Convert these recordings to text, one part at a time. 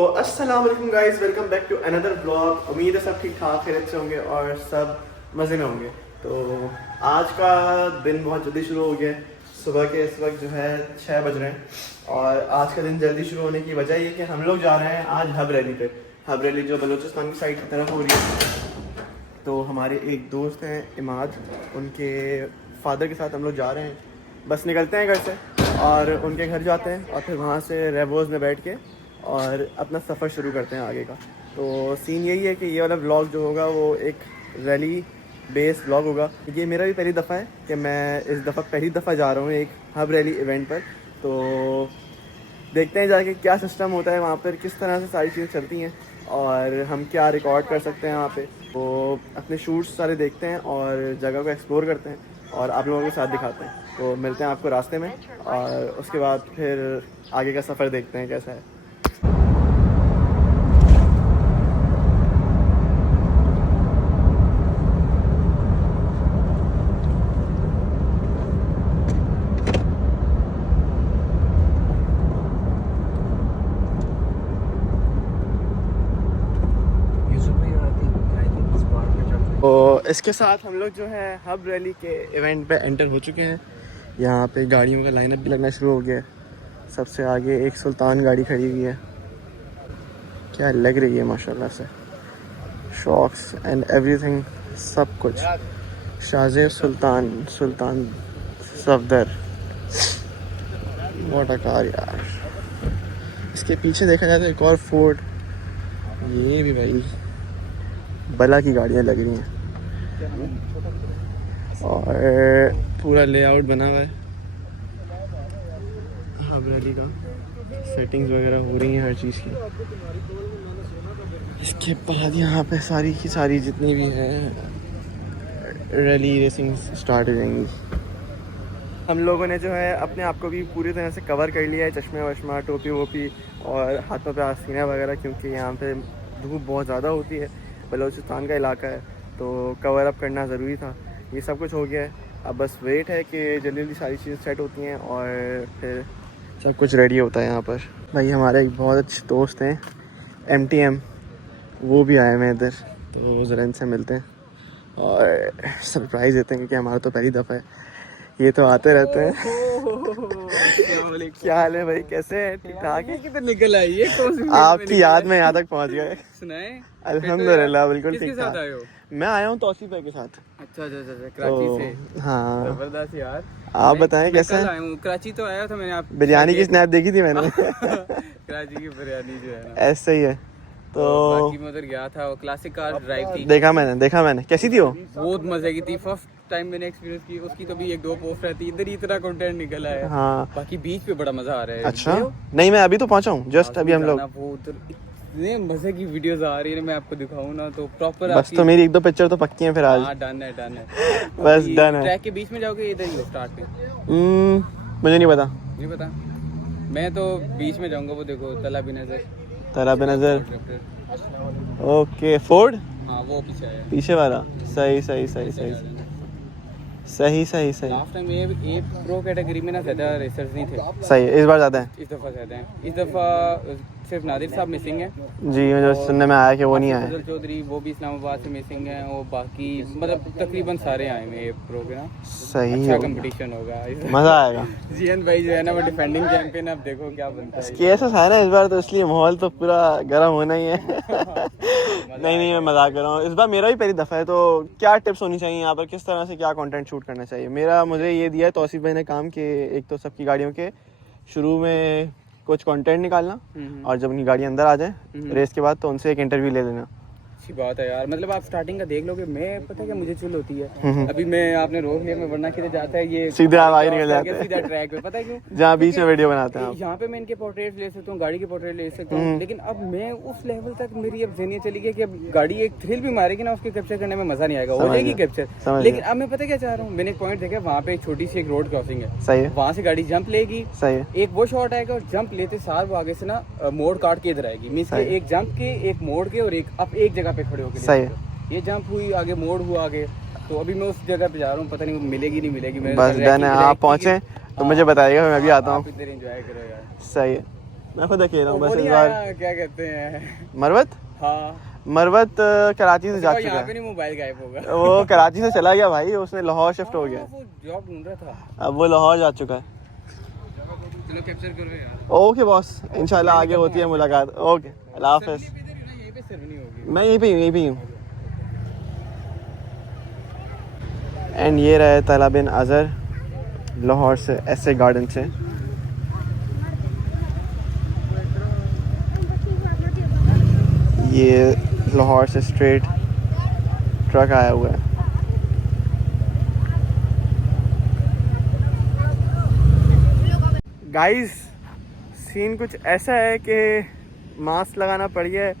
तो अस्सलाम वालेकुम guys, welcome back to another blog. उम्मीद है सब ठीक ठाक खैरियत से होंगे और सब मज़े में होंगे। तो आज का दिन बहुत जल्दी शुरू हो गया है। सुबह के इस वक्त जो है 6 बज रहे हैं और आज का दिन जल्दी शुरू होने की वजह ये कि हम लोग जा रहे हैं आज हब रैली पे। हब रैली जो बलूचिस्तान की साइड की तरफ हो रही है। तो हमारे एक दोस्त हैं इमाद, उनके फादर के साथ हम लोग जा रहे हैं। बस निकलते हैं घर से और उनके घर जाते हैं और फिर वहाँ से रेवोज़ में बैठ के और अपना सफ़र शुरू करते हैं आगे का। तो सीन यही है कि ये वाला व्लॉग जो होगा वो एक रैली बेस्ड व्लॉग होगा, क्योंकि ये मेरा भी पहली दफ़ा है कि मैं इस दफ़ा पहली दफ़ा जा रहा हूँ एक हब रैली इवेंट पर। तो देखते हैं जाके क्या सिस्टम होता है वहाँ पर, किस तरह से सारी चीज़ें चलती हैं और हम क्या रिकॉर्ड कर सकते हैं वहाँ पे। तो अपने शूट्स सारे देखते हैं और जगह को एक्सप्लोर करते हैं और आप लोगों के साथ दिखाते हैं। तो मिलते हैं आपको रास्ते में और उसके बाद फिर आगे का सफ़र देखते हैं कैसा है। तो इसके साथ हम लोग जो है हब रैली के इवेंट पे एंटर हो चुके हैं। यहाँ पे गाड़ियों का लाइनअप भी लगना शुरू हो गया है। सबसे आगे एक सुल्तान गाड़ी खड़ी हुई है, क्या लग रही है माशाल्लाह से। शॉक्स एंड एवरीथिंग, सब कुछ। शाहजेब सुल्तान सफदर, व्हाट अ कार यार। इसके पीछे देखा जाए तो एक और फोर्ड, ये भी भाई बला की गाड़ियाँ लग रही हैं और पूरा लेआउट बना हुआ है हब रैली का। सेटिंग्स वगैरह हो रही हैं हर चीज़ की। इसके बाद यहाँ पे सारी की सारी जितनी भी है रैली रेसिंग स्टार्ट हो जाएंगी। हम लोगों ने जो है अपने आप को भी पूरी तरह से कवर कर लिया है, चश्मे वश्मा, टोपी वोपी और हाथों पे आस्तीना वगैरह, क्योंकि यहाँ पे धूप बहुत ज़्यादा होती है। बलूचिस्तान का इलाका है तो कवर अप करना ज़रूरी था। ये सब कुछ हो गया है, अब बस वेट है कि जल्दी जल्दी सारी चीज़ें सेट होती हैं और फिर सब कुछ रेडी होता है यहाँ पर। भाई हमारे एक बहुत अच्छे दोस्त हैं MTM, वो भी आए हैं इधर, तो ज़रा इनसे मिलते हैं और सरप्राइज़ देते हैं क्योंकि हमारा तो पहली दफ़ा है। ये तो आते रहते हैं। क्या हाल है भाई, कैसे हैं? ठीक ठाक है? किधर निकल आई है? आपकी याद में यहाँ तक पहुँच गए। सुनाए? अल्हम्दुलिल्लाह बिल्कुल किसके ठीक साथ ठाक। आए हो? मैं आया हूँ तौसीफ भाई के साथ। अच्छा, कराची से। हाँ, जबरदस्त यार। आप बताएं कैसे कल हैं? आया हूँ, कराची तो आया था मैंने। आप बिरयानी की स्नैप देखी थी मैंने। कराची की बिरयानी जो है ना, ऐसे ही है। तो बाकी मैं उधर गया था, वो क्लासिक कार ड्राइव थी। देखा मैंने। कैसी थी वो? बहुत मजे की थी, फर्स्ट टाइम मैंने एक्सपीरियंस की। उसकी तो भी 1-2 पोस्ट रहती, इधर ही इतना कंटेंट निकला है। हाँ, बाकी बीच पे बड़ा मजा आ रहा है। अच्छा नहीं, मैं अभी तो पहुंचा हूँ जस्ट अभी। हम लोग वो उधर इतने मजे की वीडियोस आ रही है, मैं आपको दिखाऊं ना तो प्रॉपर। बस तो मेरी 1-2 पिक्चर तो पक्की हैं फिर आज। हाँ, डन है बस डन है। ट्रैक के बीच में जाओगे, इधर ही हो स्टार्ट पे? मुझे नहीं पता। नहीं पता, मैं तो बीच में जाऊंगा। वो देखो तला बेनज़र। Okay, Ford. हाँ, वो पीछे है, पीछे वाला। सही। लास्ट टाइम ये प्रो कैटेगरी में ना ज़्यादा रेसर्स नहीं थे। सही है, इस बार ज़्यादा है। इस दफ़ा ज़्यादा है। इस दफ़ा सिर्फ नादिर साहब मिसिंग है जी, मुझे सुनने में आया कि वो नहीं आए। फजल चौधरी वो भी इस्लामाबाद से मिसिंग है। और बाकी मतलब तकरीबन सारे आए हैं ये प्रो के ना। सही अच्छा होगा, कंपटीशन होगा, मज़ा आएगा। जियन भाई जो है ना वो डिफेंडिंग चैंपियन। अब देखो क्या बनता है। केसेस है ना इस बार, तो इसलिए माहौल तो पूरा गर्म होना ही है। नहीं, मैं मजाक कर रहा हूँ। इस बार मेरा भी पहली दफ़ा है, तो क्या टिप्स होनी चाहिए यहाँ पर, किस तरह से क्या कंटेंट शूट करना चाहिए? मुझे ये दिया है तौसीफ भाई ने काम कि एक तो सबकी गाड़ियों के शुरू में कुछ कंटेंट निकालना और जब उनकी गाड़ी अंदर आ जाए रेस के बाद तो उनसे एक इंटरव्यू ले लेना। अच्छी बात है यार। मतलब आप स्टार्टिंग का देख लोगे, मैं पता क्या मुझे चिल होती है। अभी मैं आपने रोक लिया, मैं वरना किधर जाता है ये सीधे आप आगे निकल जाते हैं सीधा ट्रैक पे। पता है क्यों? जहाँ बीच में वीडियो बनाते हैं आप। यहाँ पे मैं इनके पोर्ट्रेट ले सकता हूँ, गाड़ी के पोर्ट्रेट ले सकता हूँ, लेकिन अब मैं उस लेवल तक मेरी अब ज़हनियत चली गई कि अब गाड़ी एक थ्रिल भी मारेगी ना, उसके कैप्चर करने में मजा नहीं आएगा। हो जाएगी कैप्चर, लेकिन अब मैं पता क्या चाह रहा हूँ, मैंने एक पॉइंट देखा, वहाँ पे एक छोटी सी एक रोड क्रॉसिंग है। सही है, वहाँ से गाड़ी जंप लेगी। सही है। एक वो शॉट आएगा और जंप लेते सार वो आगे से ना मोड़ काट के इधर आएगी। मींस के एक जंप के, एक मोड़ के और एक जगह पे खड़े होके। सही है। ये जंप हुई, आगे मोड़ हुआ आगे, तो अभी मैं उस जगह पे जा रहा हूँ, पता नहीं वो मिलेगी नहीं मिलेगी। बस डन है, आप पहुँचे तो मुझे बताइएगा, मैं भी आता हूँ। इधर एंजॉय करो यार। सही है। मैं खुद अकेला हूँ वो बस नहीं इस बार। आया, क्या कहते हैं, मरवत हाँ मरवत कराची से जा चुका यहाँ पे है। नहीं मोबाइल गायब होगा। वो कराची से चला गया भाई, उसने लाहौर शिफ्ट हो गया, वो जॉब ढूंढ रहा था। अब वो लाहौर जा चुका है। चलो कैप्चर करो यार। ओके बॉस, इंशाल्लाह आगे होती है मुलाकात। ओके, अल्लाह हाफिज़। यहीं पे सेरेमनी होगी। मैं यहीं पे ही हूँ। एंड ये रहे तला बिन अज़हर लाहौर से, ऐसे गार्डन से। ये लाहौर से स्ट्रेट ट्रक आया हुआ है। गाइस सीन कुछ ऐसा है कि मास्क लगाना पड़ गया है।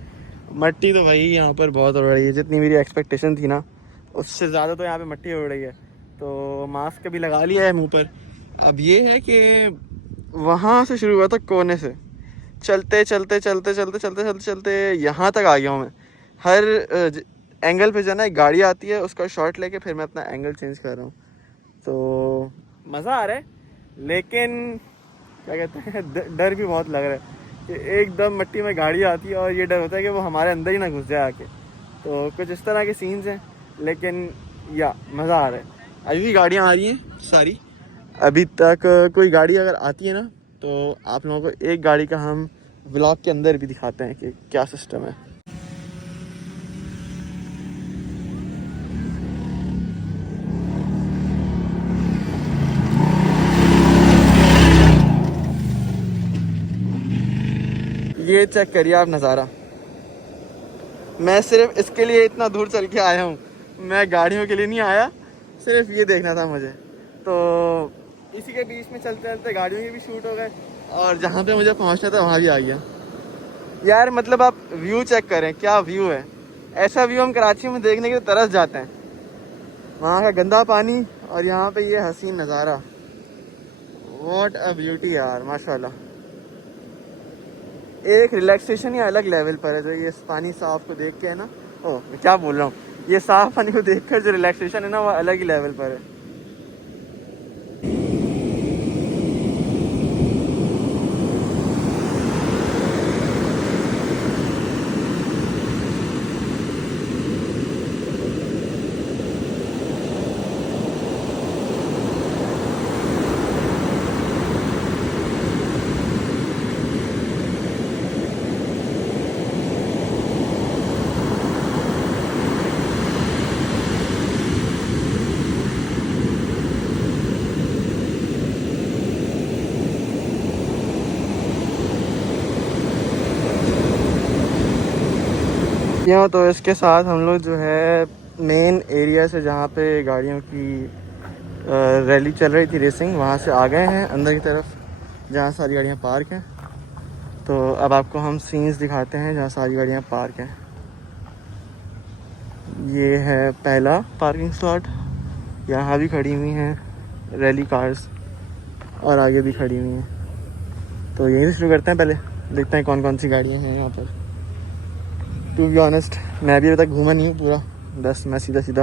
मट्टी तो भाई यहाँ पर बहुत उड़ रही है, जितनी मेरी एक्सपेक्टेशन थी ना उससे ज़्यादा तो यहाँ पे मट्टी उड़ रही है। तो मास्क भी लगा लिया है मुंह पर। अब ये है कि वहाँ से शुरू हुआ था कोने से, चलते चलते चलते चलते चलते चलते चलते यहाँ तक आ गया हूँ मैं। हर एंगल पे जो है ना एक गाड़ी आती है, उसका शॉट लेके फिर मैं अपना एंगल चेंज कर रहा हूँ। तो मज़ा आ रहा है, लेकिन क्या कहते हैं डर भी बहुत लग रहा है कि एकदम मट्टी में गाड़ी आती है और ये डर होता है कि वो हमारे अंदर ही ना घुस जाए आके। तो कुछ इस तरह के सीन्स हैं, लेकिन या मज़ा आ रहा है। अभी भी गाड़ियाँ आ रही हैं सारी। अभी तक कोई गाड़ी अगर आती है ना तो आप लोगों को एक गाड़ी का हम व्लॉग के अंदर भी दिखाते हैं कि क्या सिस्टम है। ये चेक करिए आप नज़ारा। मैं सिर्फ इसके लिए इतना दूर चल के आया हूँ, मैं गाड़ियों के लिए नहीं आया, सिर्फ ये देखना था मुझे। तो इसी के बीच में चलते चलते गाड़ियों के भी शूट हो गए और जहाँ पे मुझे पहुँचना था वहाँ भी आ गया। यार मतलब आप व्यू चेक करें, क्या व्यू है। ऐसा व्यू हम कराची में देखने के लिए तरस जाते हैं। वहाँ का गंदा पानी और यहाँ पे ये हसीन नज़ारा। व्हाट अ ब्यूटी यार, माशाल्लाह। एक रिलैक्सेशन ही अलग लेवल पर है जो ये पानी साफ को देख के है ना। ओ मैं क्या बोल रहा हूँ, ये साफ पानी को देखकर जो रिलैक्सेशन है ना वो अलग ही लेवल पर है। क्यों तो इसके साथ हम लोग जो है मेन एरिया से जहाँ पे गाड़ियों की रैली चल रही थी, रेसिंग, वहाँ से आ गए हैं अंदर की तरफ जहाँ सारी गाड़ियाँ पार्क हैं। तो अब आपको हम सीन्स दिखाते हैं जहाँ सारी गाड़ियाँ पार्क हैं। ये है पहला पार्किंग स्लॉट, यहाँ भी खड़ी हुई हैं रैली कार्स और आगे भी खड़ी हुई हैं। तो यहीं से शुरू करते हैं, पहले देखते हैं कौन कौन सी गाड़ियाँ हैं यहाँ पर। टू बी ऑनेस्ट मैं भी अभी तक घूमा नहीं हूँ पूरा, बस मैं सीधा सीधा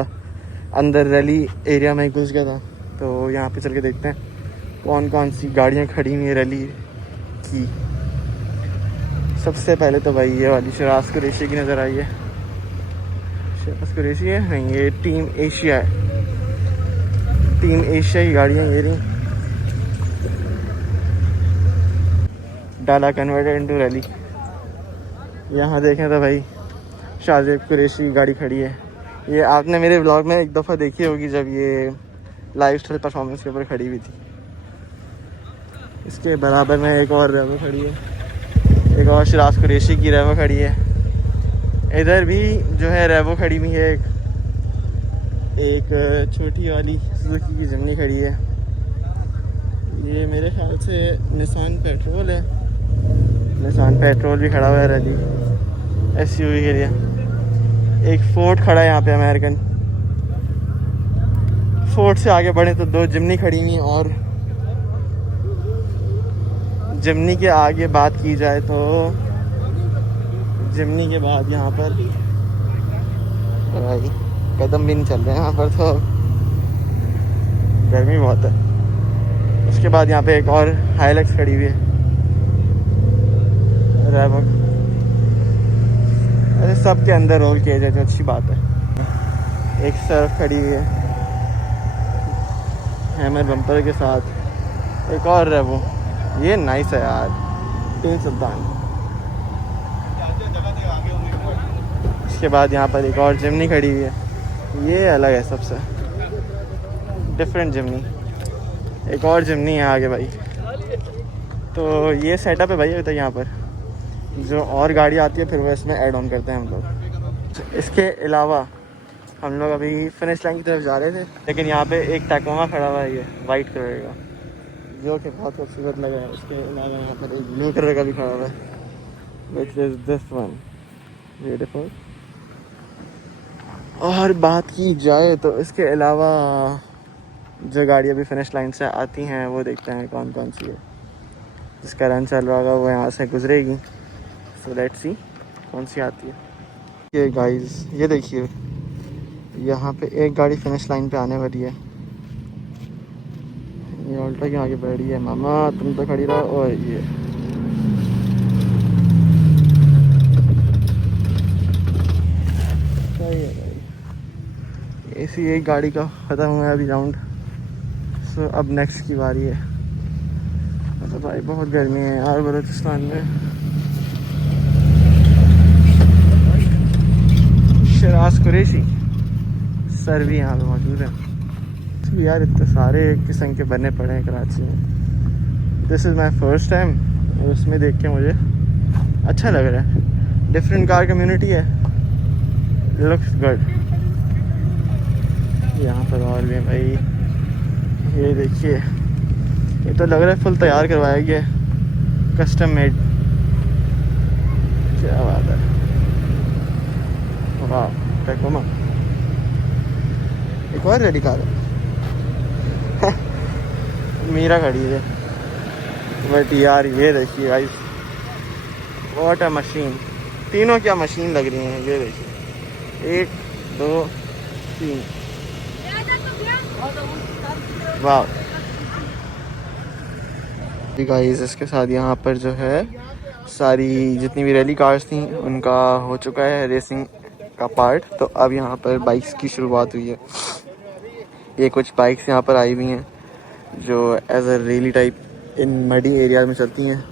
अंदर रैली एरिया में घुस गया था। तो यहाँ पे चल के देखते हैं कौन कौन सी गाड़ियाँ खड़ी हुई हैं रैली की। सबसे पहले तो भाई ये वाली शिराज कुरैशी की नज़र आई है। शिराज कुरैशी है नहीं, ये टीम एशिया है। टीम एशिया की गाड़ियाँ ये रही, डाला कन्वर्टेड इनटू रैली। यहाँ देखें तो भाई शाहजेब कुरैशी की गाड़ी खड़ी है। ये आपने मेरे ब्लॉग में एक दफ़ा देखी होगी जब ये लाइव स्टाइल परफॉर्मेंस के ऊपर खड़ी हुई थी। इसके बराबर में एक और रेवो खड़ी है, एक और शिराज कुरैशी की रेवो खड़ी है। इधर भी जो है रेवो खड़ी हुई है, एक छोटी वाली सुजुकी की जिमनी खड़ी है। ये मेरे ख्याल से निसान पेट्रोल है, निसान पेट्रोल भी खड़ा हुआ है रैली एसयूवी के लिए। एक फोर्ड खड़ा है यहाँ पे अमेरिकन। फोर्ड से आगे बढ़े तो दो जिमनी खड़ी हुई हैं, और जिमनी के आगे बात की जाए तो जिमनी के बाद यहाँ पर भाई कदम भी नहीं चल रहे हैं यहाँ पर, तो गर्मी बहुत है। उसके बाद यहाँ पे एक और हाइलक्स खड़ी हुई है। ड्राइवर। अरे सबके अंदर रोल किया जाए तो अच्छी बात है। एक सरफ खड़ी है हैमर बम्पर के साथ, एक और है वो, ये नाइस है यार, टीन सुल्तान। इसके बाद यहाँ पर एक और जिमनी खड़ी हुई है, ये अलग है सबसे, डिफरेंट जिमनी। एक और जिमनी है आगे भाई। तो ये सेटअप है भाई अभी तक यहाँ पर। जो और गाड़ी आती है फिर वो इसमें ऐड ऑन करते हैं हम लोग। इसके अलावा हम लोग अभी फिनिश लाइन की तरफ जा रहे थे, लेकिन यहाँ पे एक टैकोमा खड़ा हुआ है, ये वाइट कलर का, जो कि बहुत खूबसूरत लग रहा है। उसके अलावा यहाँ पर एक ब्लू कलर का भी खड़ा हुआ है, which is this one, beautiful. और बात की जाए तो इसके अलावा जो गाड़ी अभी फिनिश लाइन से आती हैं वो देखते हैं कौन कौन सी है। जिसका रन चल रहा होगा वो यहाँ से गुजरेगी। सो लेट्स सी कौन सी आती है। ये गाइस ये देखिए, यहाँ पे एक गाड़ी फिनिश लाइन पे आने वाली है। ये ऑल्टो क्यों आगे बढ़ रही है, मामा तुम तो खड़ी रहो। और ये सही है भाई, ऐसी एक गाड़ी का ख़त्म हुआ है अभी राउंड। सो अब नेक्स्ट की बारी है। मतलब भाई बहुत गर्मी है यार बलूचिस्तान में। शराज कुरैशी सर भी यहाँ पे मौजूद है। तो यार इतने सारे किस्म के बने पड़े हैं कराची में। This is my first time और उसमें देख के मुझे अच्छा लग रहा है। डिफरेंट कार कम्युनिटी है, लुक्स गुड। यहाँ पर और भी भाई, ये देखिए, ये तो लग रहा है फुल तैयार करवाया गया है, कस्टम मेड। क्या बात है, वाह टैकोमा। एक और रेडी कार है मीरा खड़ी है। बट यार ये देखिए गाइस, व्हाट अ मशीन। तीनों क्या मशीन लग रही हैं, ये देखिए, 1 2 3, वाह गाइस। इसके साथ यहाँ पर जो है सारी जितनी भी रैली कार्स थी उनका हो चुका है रेसिंग का पार्ट। तो अब यहाँ पर बाइक्स की शुरुआत हुई है। ये कुछ बाइक्स यहाँ पर आई हुई हैं जो as a rally type in muddy area में चलती हैं।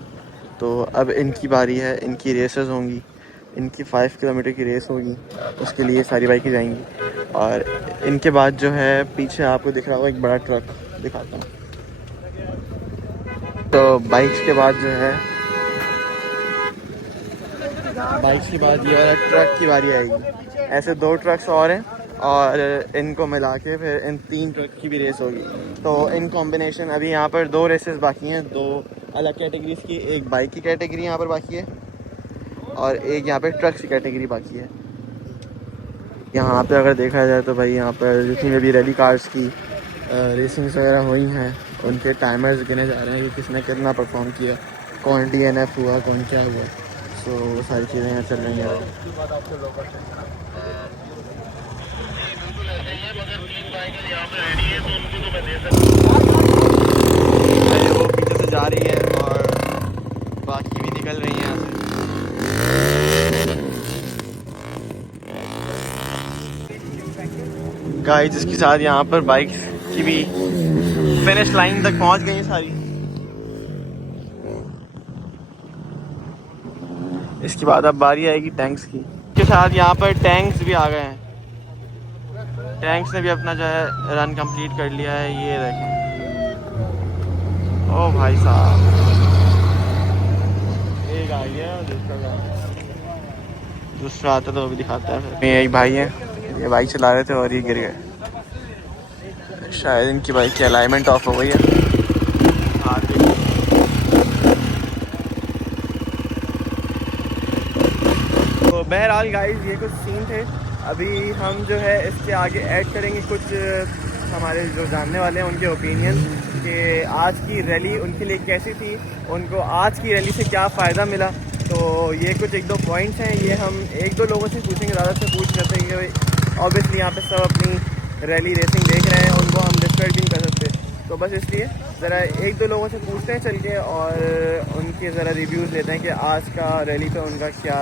तो अब इनकी बारी है, इनकी रेसेस होंगी, इनकी 5 किलोमीटर की रेस होगी, उसके लिए सारी बाइकें जाएंगी। और इनके बाद जो है पीछे आपको दिख रहा होगा एक बड़ा ट्रक, दिखाता हूँ। तो बाइक्स के बाद जो है, बाइक्स के बाद ये वाला ट्रक की बारी आएगी। ऐसे 2 ट्रक्स और हैं और इनको मिला के फिर इन 3 ट्रक की भी रेस होगी। तो इन कॉम्बिनेशन अभी यहाँ पर 2 रेसेस बाकी हैं, 2 अलग कैटेगरीज की। एक बाइक की कैटेगरी यहाँ पर बाकी है और एक यहाँ पे ट्रक की कैटेगरी बाकी है। यहाँ पे अगर देखा जाए तो भाई यहाँ पर जितनी भी रैली कार्स की रेसिंग्स वगैरह हुई हैं उनके टाइमर्स गिने जा रहे हैं कि किसने कितना परफॉर्म किया, कौन DNF हुआ, कौन क्या हुआ। सो वो सारी चीज़ें यहाँ चल रही हैं। वो पीछे से जा रही है और बाकी भी निकल रही हैं यहाँ से। गाइस जिसके साथ यहाँ पर बाइक्स की भी फिनिश लाइन तक पहुँच गई हैं सारी। इसके बाद अब बारी आएगी टैंक्स की। इसके साथ यहाँ पर टैंक्स भी आ गए हैं। टैंक्स ने भी अपना जो है रन कंप्लीट कर लिया है। ये देखें, ओ भाई साहब, एक आ गया, दूसरा आता तो वो भी दिखाता है। फिर एक भाई है, ये बाइक चला रहे थे और ये गिर गए। शायद इनकी बाइक की अलाइनमेंट ऑफ हो गई है। तो बहरहाल गाइस ये कुछ सीन थे। अभी हम जो है इसके आगे ऐड करेंगे कुछ हमारे जो जानने वाले हैं उनके ओपिनियन कि आज की रैली उनके लिए कैसी थी, उनको आज की रैली से क्या फ़ायदा मिला। तो ये कुछ 1-2 पॉइंट्स हैं, ये हम 1-2 लोगों से पूछेंगे, ज़्यादा से पूछ लेते हैं कि ऑब्वियसली यहाँ पे सब अपनी रैली रेसिंग देख रहे हैं, उनको हम डिस्कस भी नहीं कर सकते। तो बस इसलिए ज़रा एक दो लोगों से पूछते हैं चल के और उनके ज़रा रिव्यूज़ लेते हैं कि आज का रैली पे उनका क्या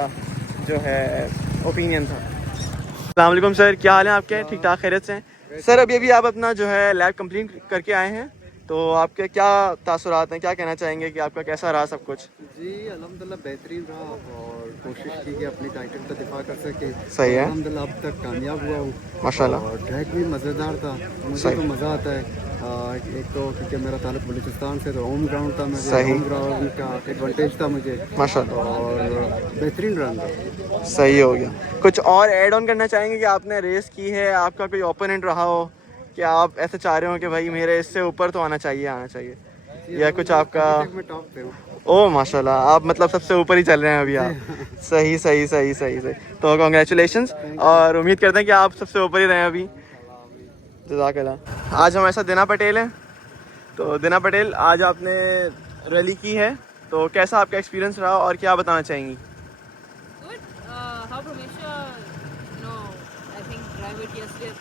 जो है ओपिनियन था। अस्सलाम वालेकुम सर, क्या हाल है आपके? ठीक ठाक खैरियत से हैं सर? अभी आप अपना जो है लैब कंप्लीट करके आए हैं, तो आपके क्या तासुरात हैं, क्या कहना चाहेंगे कि आपका कैसा रहा सब कुछ? जी अल्हम्दुलिल्लाह बेहतरीन रहा और कोशिश की कि अपनी टाइटल का दिफा कर सके। सही है, अल्हम्दुलिल्लाह अब तक कामयाब हुआ हूँ माशाल्लाह। और ट्रैक भी मज़ेदार था, मुझे सही। तो मज़ा आता है। एक तो क्योंकि मेरा ताल्लुक बलूचिस्तान से, तो होम ग्राउंड था मुझे, सही। होम ग्राउंड का एडवांटेज था मुझे माशाल्लाह, और बेहतरीन रन था। सही हो गया। कुछ और ऐड ऑन करना चाहेंगे कि आपने रेस की है, आपका कोई ओपोनेंट रहा हो कि आप ऐसे चाह रहे हो कि भाई मेरे इससे ऊपर तो आना चाहिए, या कुछ आपका? अभी तक मैं टॉप पे हूँ। ओह माशाल्लाह, आप मतलब सबसे ऊपर ही चल रहे हैं अभी आप। सही। तो कॉन्ग्रेचुलेशंस और उम्मीद करते हैं कि आप सबसे ऊपर ही रहें अभी। जज़ाकल्लाह। आज हमारे साथ दिना पटेल हैं। तो दिना पटेल, आज आपने रैली की है, तो कैसा आपका एक्सपीरियंस रहा और क्या बताना चाहेंगी? Good. How Ramesh, no, I think drive it yesterday.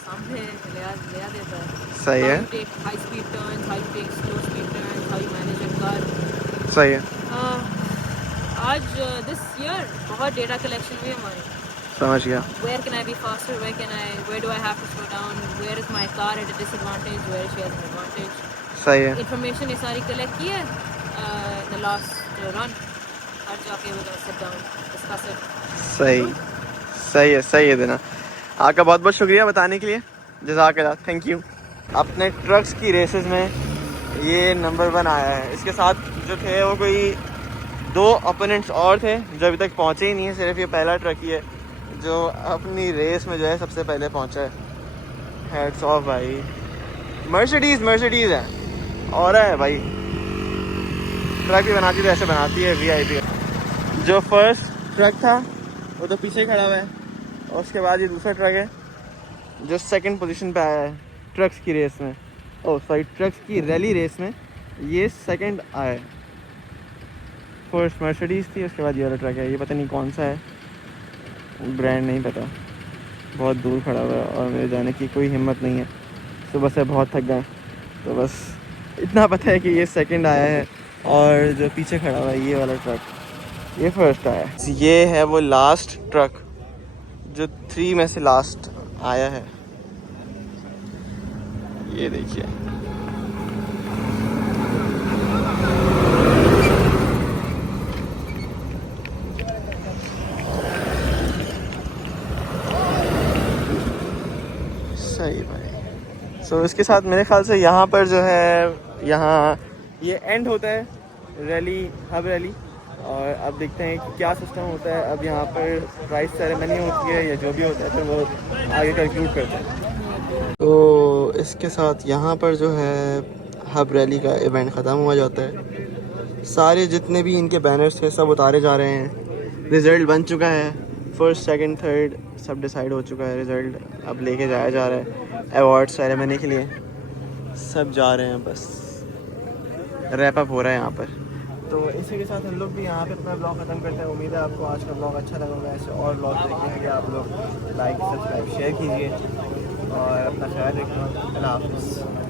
सामने ले देता है. सही है, How you take high speed turns, how you take slow speed turns, how you manage your car. सही है, आज this year बहुत data collection हुई हमारी. समझ गया। Where can I be faster? Where do I have to slow down? Where is my car at a disadvantage? Where she has an advantage? सही है, Information ये सारी collect की है. In the last run, हर जाके we're gonna sit down, discuss it. सही है दिना। आपका बहुत बहुत शुक्रिया बताने के लिए, जज़ाकल्लाह, थैंक यू। अपने ट्रक्स की रेसेस में ये नंबर 1 आया है। इसके साथ जो थे वो कोई 2 ओपोनेंट्स और थे जो अभी तक पहुँचे ही नहीं है। सिर्फ ये पहला ट्रक ही है जो अपनी रेस में जो है सबसे पहले पहुँचा है। हेड्स ऑफ भाई, मर्सिडीज़ है और है भाई, ट्रक भी बनाती तो ऐसे बनाती है VIP। जो फर्स्ट ट्रक था वो तो पीछे खड़ा हुआ है और उसके बाद ये दूसरा ट्रक है जो सेकंड पोजीशन पे आया है ट्रक्स की रेस में। ट्रक्स की रैली रेस में ये सेकंड आया है। फर्स्ट मर्सिडीज़ थी, उसके बाद ये वाला ट्रक है। ये पता नहीं कौन सा है, ब्रांड नहीं पता, बहुत दूर खड़ा हुआ है और मेरे जाने की कोई हिम्मत नहीं है। सुबह से बहुत थक गए, तो बस इतना पता है कि ये सेकंड आया है और जो पीछे खड़ा हुआ है ये वाला ट्रक ये फर्स्ट आया है। ये है वो लास्ट ट्रक जो 3 में से लास्ट आया है। ये देखिए, सही भाई। सो इसके साथ मेरे ख्याल से यहाँ पर जो है, यहाँ ये एंड होता है रैली, हब रैली। और अब देखते हैं कि क्या सिस्टम होता है। अब यहाँ पर प्राइस सेरेमनी होती है या जो भी होता है, फिर वो आगे कंक्लूड करते हैं। तो इसके साथ यहाँ पर जो है हब रैली का इवेंट ख़त्म हुआ जाता है। सारे जितने भी इनके बैनर्स थे सब उतारे जा रहे हैं। रिज़ल्ट बन चुका है, फर्स्ट सेकंड थर्ड सब डिसाइड हो चुका है। रिज़ल्ट अब लेके जाया जा रहा है अवार्ड सेरेमनी के लिए। सब जा रहे हैं, बस रैप अप हो रहा है यहाँ पर। तो इसी के साथ हम लोग भी यहाँ पे अपना ब्लॉग ख़त्म करते हैं। उम्मीद है आपको आज का ब्लॉग अच्छा लगा होगा। ऐसे और ब्लॉग देखने के लिए आप लोग लाइक सब्सक्राइब शेयर कीजिए और अपना ख्याल रखिए। अल्लाह हाफ़िज़।